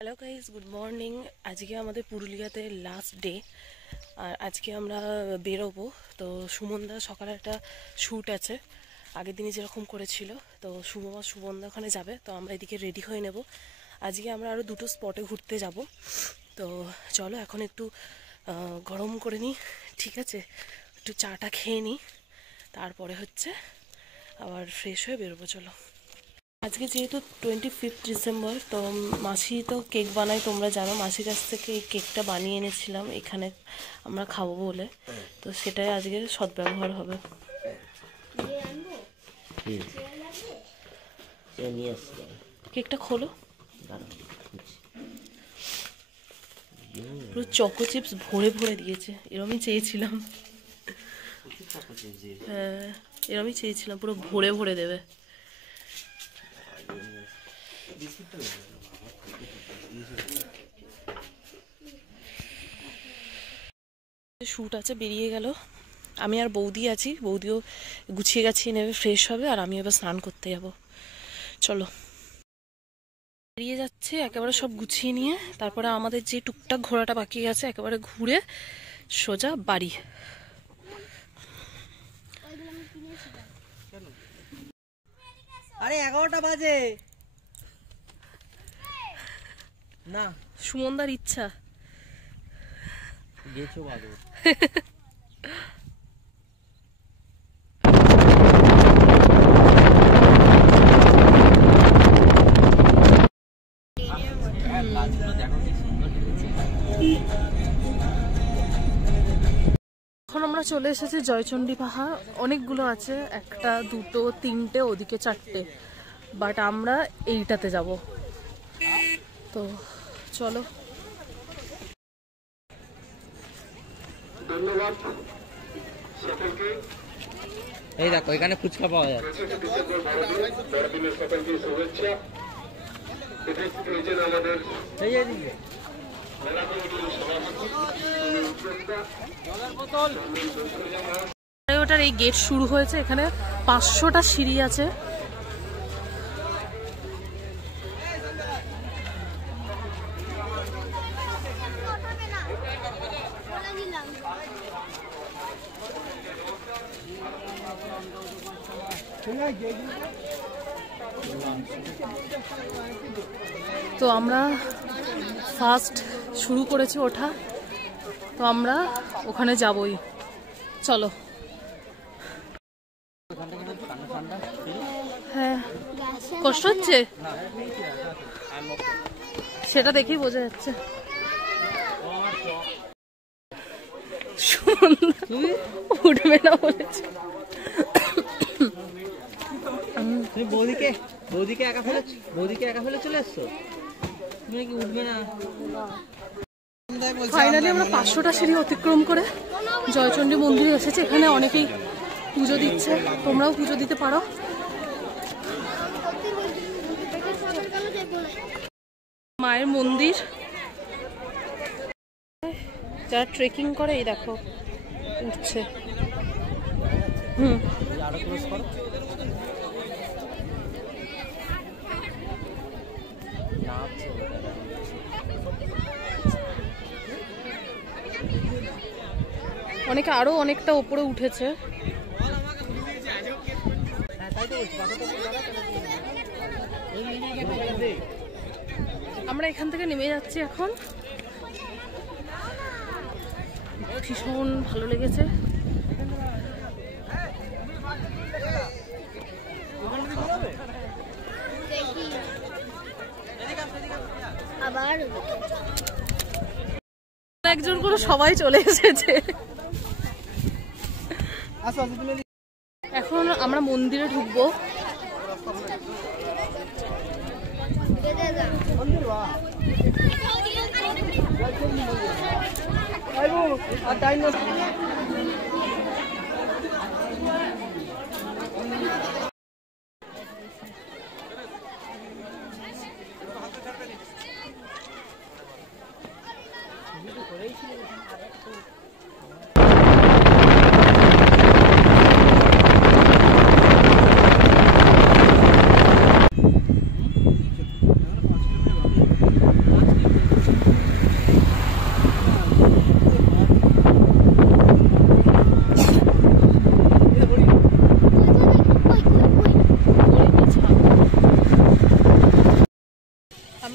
Hello guys, good morning. আজকে আমাদের পুরুলিয়াতে লাস্ট ডে, আর আজকে আমরা বেরোবো। তো সুমনদা সকালে একটা শ্যুট আছে, আগের দিনে যেরকম করেছিল। তো সুমনদা ওখানে যাবে, তো আমরা এদিকে রেডি হয়ে নেব। আজকে আমরা আরও দুটো স্পটে ঘুরতে যাব। তো চলো এখন একটু গরম করে নিই, ঠিক আছে? একটু চাটা খেয়ে নিই, তারপরে হচ্ছে আবার ফ্রেশ হয়ে বেরোবো। চলো। আজকে যেহেতু 25 ডিসেম্বর, তো মাসি তো কেক বানায়, তোমরা জানো। মাসির কাছ থেকে এই কেকটা বানিয়ে এনেছিলাম এখানে আমরা খাবো বলে, তো সেটাই আজকে সদ্ব্যবহার হবে। কেকটা খোলো। পুরো চকো চিপস ভরে ভরে দিয়েছে, এরমই চেয়েছিলাম। হ্যাঁ, এরমই চেয়েছিলাম, পুরো ভরে ভরে দেবে। শ্যুট আছে, বেরিয়ে গেল। আমি আর বৌদি আছি, বৌদিও গুছিয়ে গাছিয়ে নেবে, ফ্রেশ হবে, আর আমি এবার স্নান করতে যাব। চলো। বেরিয়ে যাচ্ছে একেবারে সব গুছিয়ে নিয়ে, তারপরে আমাদের যে টুকটাক ঘোরাটা বাকি আছে একেবারে ঘুরে সোজা বাড়ি। আরে 11টা বাজে না, সুমনদার ইচ্ছা। গেছো বাদর। এখন আমরা চলে এসেছি জয়চণ্ডী পাহাড়। অনেকগুলো আছে, একটা দুটো তিনটে, ওদিকে চারটে, বাট আমরা এইটাতে যাব। তো চলো। ধন্যবাদ সকলকে। এই দেখো এখানে ফুচকা পাওয়া যাচ্ছে। বড়দিনের সকলকে শুভেচ্ছা। আমাদের মেলা কমিটির সভাপতি ওটার এই গেট শুরু হয়েছে, এখানে 500টা সিঁড়ি আছে। তো আমরা ফার্স্ট শুরু করেছি ওঠা, তো আমরা ওখানে যাবই। চলো। হ্যাঁ, কষ্ট হচ্ছে সেটা দেখেই বোঝা যাচ্ছে। উঠবে না বলেছে। তুমি বৌদিকে একা ফেলে চলে এসছো, তুমি কি উঠবে না? ফাইনালি আমরা 500টা সিঁড়ি অতিক্রম করে জয়চণ্ডী মন্দিরে এসেছি। এখানে অনেকেই পুজো দিচ্ছে, তোমরাও পুজো দিতে পারো। মায়ের মন্দির, যারা ট্রেকিং করে এই দেখো উঠছে। অনেকে আরো অনেকটা উপরে উঠেছে। আমরা এখান থেকে নেমে যাচ্ছি এখন। ভীষণ ভালো লেগেছে। একজন করে সবাই চলে এসেছে। এখন আমরা মন্দিরে ঢুকবো।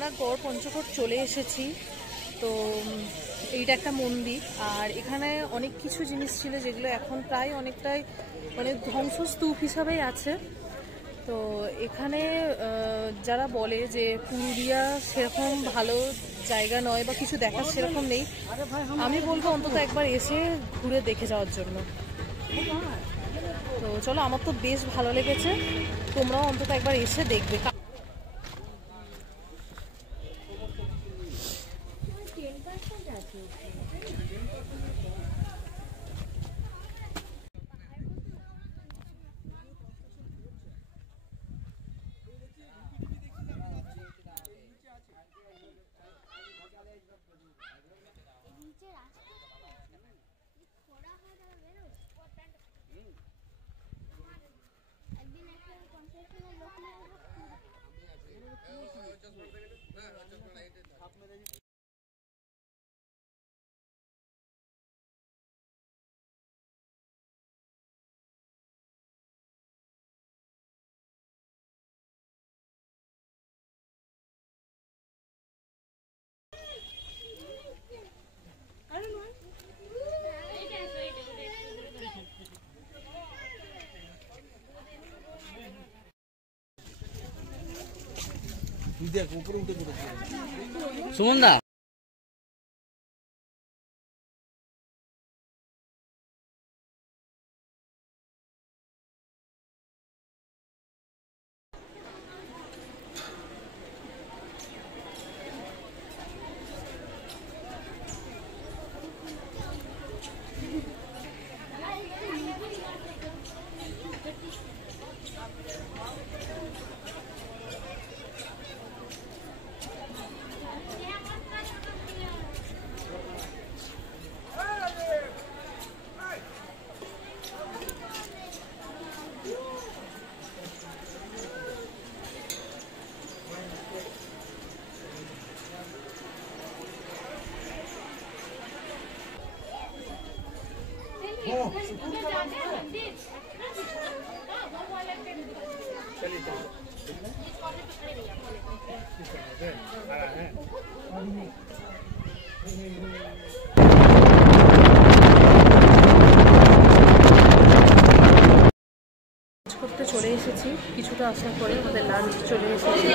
আমরা গড় পঞ্চকোট চলে এসেছি। তো এইটা একটা মন্দির, আর এখানে অনেক কিছু জিনিস ছিল যেগুলো এখন প্রায় অনেকটাই মানে ধ্বংসস্তূপ হিসাবেই আছে। তো এখানে যারা বলে যে পুরুলিয়া সেরকম ভালো জায়গা নয় বা কিছু দেখার সেরকম নেই, আমি বলবো অন্তত একবার এসে ঘুরে দেখে যাওয়ার জন্য। তো চলো, আমার তো বেশ ভালো লেগেছে, তোমরাও অন্তত একবার এসে দেখবে। সুমন দা, করতে চলে এসেছি, কিছুটা আসার পরে আমাদের লাঞ্চ চলে এসেছে।